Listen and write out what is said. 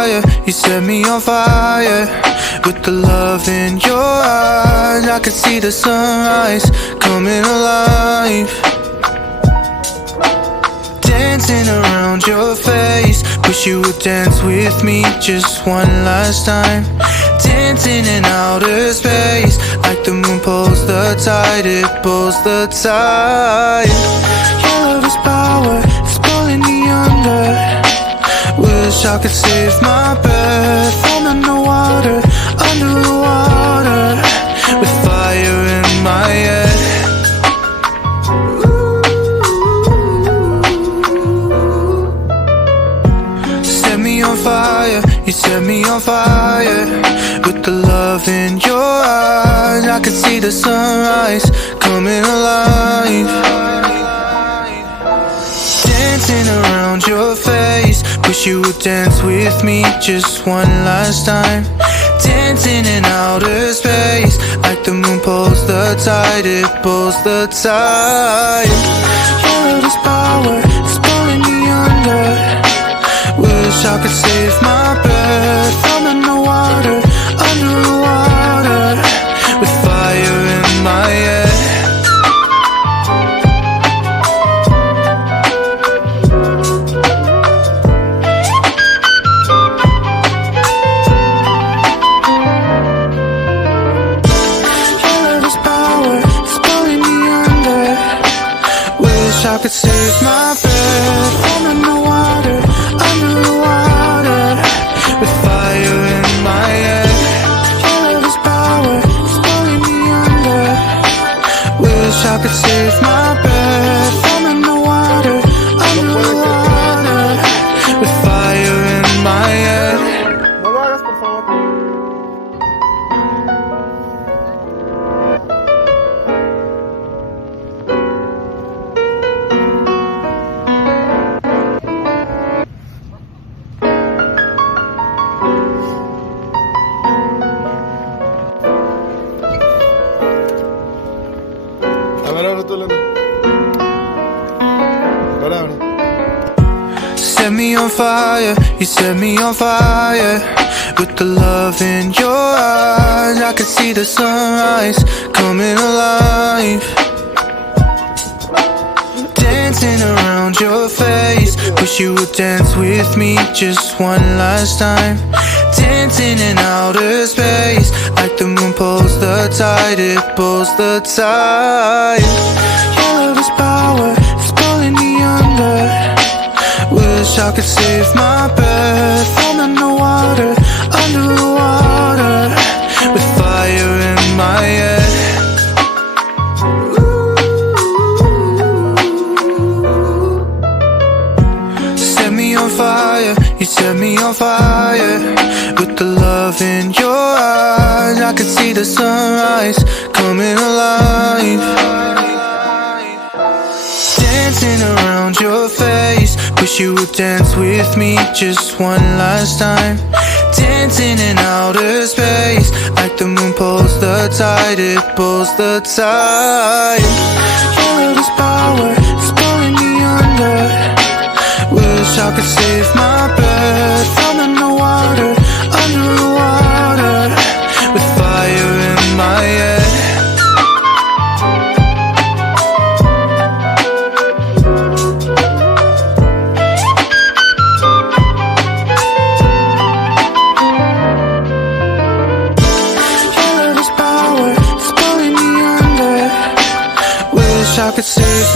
fire, you set me on fire. With the love in your eyes, I could see the sunrise coming alive. Dancing around your face, wish you would dance with me just one last time. Dancing in outer space, like the moon pulls the tide, it pulls the tide. Your love is power, it's pulling me under. Wish I could save my breath. I'm underwater, under the water, with fire in my head. Set me on fire, you set me on fire. With the love in your eyes, I could see the sunrise coming alive. Dancing around your face, wish you would dance with me just one last time. Dancing in outer space, like the moon pulls the tide, it pulls the tide. Your love is power, it's pulling me under. Wish I could save my breath. I'm in the water, under the water, with fire in my head. I could save my breath. I'm in the water, under the water, with fire in my head. Your love is power, it's pulling me under. Wish I could save my breath. I'm in the water, under the water, with fire in my head. No lo hagas, por favor. Set me on fire, you set me on fire. With the love in your eyes, I could see the sunrise coming alive. Dancing around your face, wish you would dance with me just one last time. Dancing in outer space, like the moon pulls the tide, it pulls the tide. Your love is power, it's pulling me under. Wish I could save my breath. I'm in the water, under the water, with fire in my head. Set me on fire, you set me on fire. With the love in your eyes, I could see the sunrise coming alive. Dancing around your face, wish you would dance with me just one last time. Dancing in outer space, like the moon pulls the tide, it pulls the tide. Your love is power, it's pulling me under. Wish I could save my breath. I'm in the water, under the water, with fire in my head. I could save